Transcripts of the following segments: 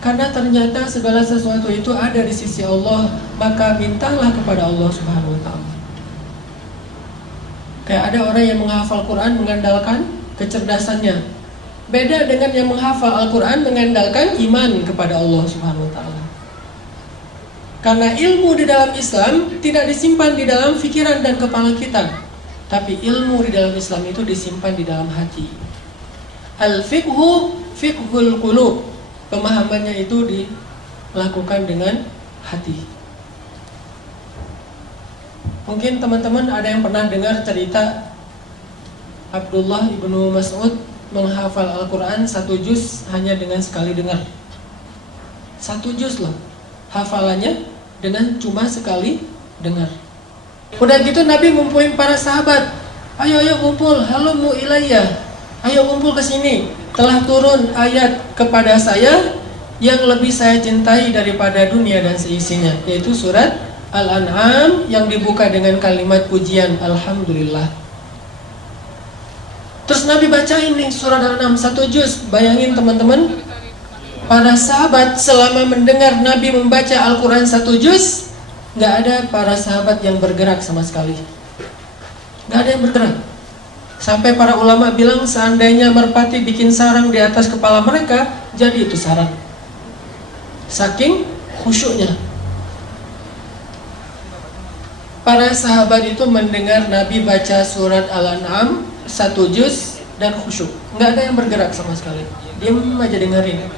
Karena ternyata segala sesuatu itu ada di sisi Allah, maka mintalah kepada Allah Subhanahu wa ta'ala. Kayak ada orang yang menghafal Quran mengandalkan kecerdasannya. Beda dengan yang menghafal Al-Quran mengandalkan iman kepada Allah Subhanahu wa ta'ala. Karena ilmu di dalam Islam tidak disimpan di dalam pikiran dan kepala kita, tapi ilmu di dalam Islam itu disimpan di dalam hati. Al-fiqhu fiqhul qulub. Pemahamannya itu dilakukan dengan hati. Mungkin teman-teman ada yang pernah dengar cerita Abdullah ibnu Mas'ud menghafal Al-Quran 1 juz hanya dengan sekali dengar. 1 juz loh hafalannya dengan cuma sekali dengar. Udah gitu Nabi ngumpulin para sahabat. Ayo kumpul, halumu ilayya. Ayo kumpul ke sini. Telah turun ayat kepada saya yang lebih saya cintai daripada dunia dan seisinya, yaitu surat Al-An'am yang dibuka dengan kalimat pujian Alhamdulillah. Terus Nabi bacain nih surat Al-An'am 1 juz. Bayangin teman-teman, para sahabat selama mendengar Nabi membaca Al-Quran 1 juz, gak ada para sahabat yang bergerak sama sekali. Gak ada yang bergerak. Sampai para ulama bilang seandainya merpati bikin sarang di atas kepala mereka, jadi itu sarang. Saking khusyuknya. Para sahabat itu mendengar Nabi baca surat Al-An'am 1 juz dan khusyuk. Nggak ada yang bergerak sama sekali. Diam aja dengerin.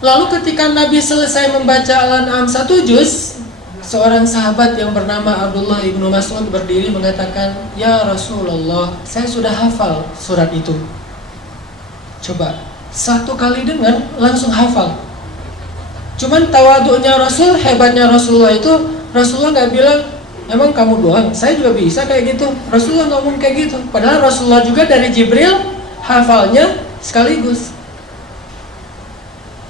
Lalu ketika Nabi selesai membaca Al-An'am 1 juz, seorang sahabat yang bernama Abdullah ibnu Mas'ud berdiri mengatakan, "Ya Rasulullah, saya sudah hafal surat itu." Coba, 1 kali dengar langsung hafal. Cuman tawaduknya Rasul, hebatnya Rasulullah itu, Rasulullah nggak bilang, "Emang kamu doang? Saya juga bisa kayak gitu." Rasulullah ngomong kayak gitu. Padahal Rasulullah juga dari Jibril hafalnya sekaligus.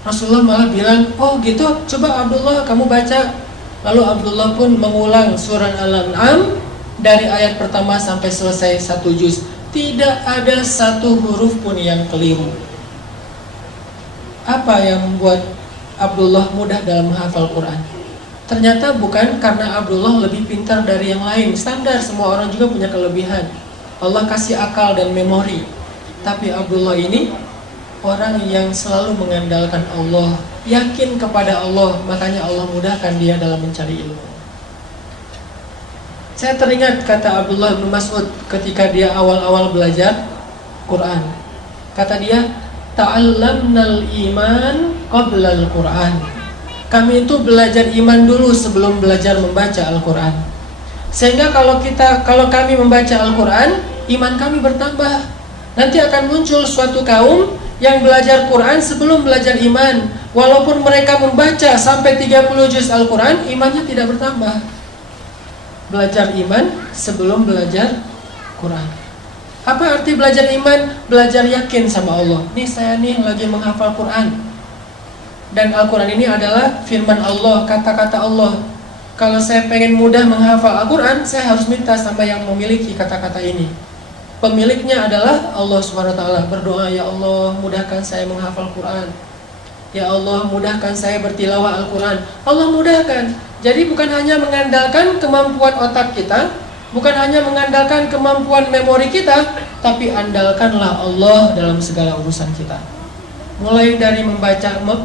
Rasulullah malah bilang, "Oh gitu, coba Abdullah kamu baca." Lalu Abdullah pun mengulang surat Al-An'am dari ayat pertama sampai selesai 1 juz. Tidak ada 1 huruf pun yang keliru. Apa yang membuat Abdullah mudah dalam menghafal Quran? Ternyata bukan karena Abdullah lebih pintar dari yang lain. Standar, semua orang juga punya kelebihan. Allah kasih akal dan memori. Tapi Abdullah ini orang yang selalu mengandalkan Allah, yakin kepada Allah, makanya Allah mudahkan dia dalam mencari ilmu. Saya teringat kata Abdullah bin Mas'ud ketika dia awal-awal belajar Quran. Kata dia, "Ta'allamnal iman qabla al-Quran." Kami itu belajar iman dulu sebelum belajar membaca Al-Quran. Sehingga kalau kami membaca Al-Quran, iman kami bertambah. Nanti akan muncul suatu kaum yang belajar Quran sebelum belajar iman. Walaupun mereka membaca sampai 30 juz Al-Quran, imannya tidak bertambah. Belajar iman sebelum belajar Quran. Apa arti belajar iman? Belajar yakin sama Allah. Nih saya nih lagi menghafal Quran. Dan Al-Quran ini adalah firman Allah, kata-kata Allah. Kalau saya pengen mudah menghafal Al-Quran, saya harus minta sama yang memiliki kata-kata ini. Pemiliknya adalah Allah SWT. Berdoa, "Ya Allah, mudahkan saya menghafal Quran. Ya Allah, mudahkan saya bertilawah Al-Quran." Allah mudahkan. Jadi bukan hanya mengandalkan kemampuan otak kita, bukan hanya mengandalkan kemampuan memori kita, tapi andalkanlah Allah dalam segala urusan kita. Mulai dari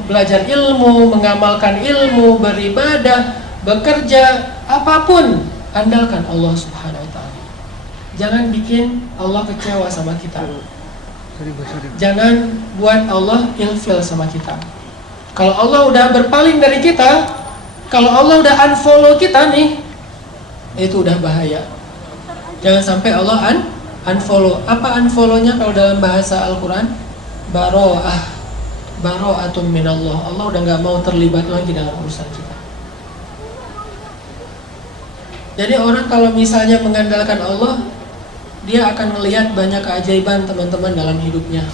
belajar ilmu, mengamalkan ilmu, beribadah, bekerja, apapun, andalkan Allah Subhanahu wa ta'ala. Jangan bikin Allah kecewa sama kita. Jangan buat Allah ilfil sama kita. Kalau Allah udah berpaling dari kita, kalau Allah udah unfollow kita nih, itu udah bahaya. Jangan sampai Allah unfollow. Apa unfollow-nya kalau dalam bahasa Al-Quran? Baro'atun minallah. Allah udah gak mau terlibat lagi dalam urusan kita. Jadi orang kalau misalnya mengandalkan Allah, dia akan melihat banyak keajaiban teman-teman dalam hidupnya.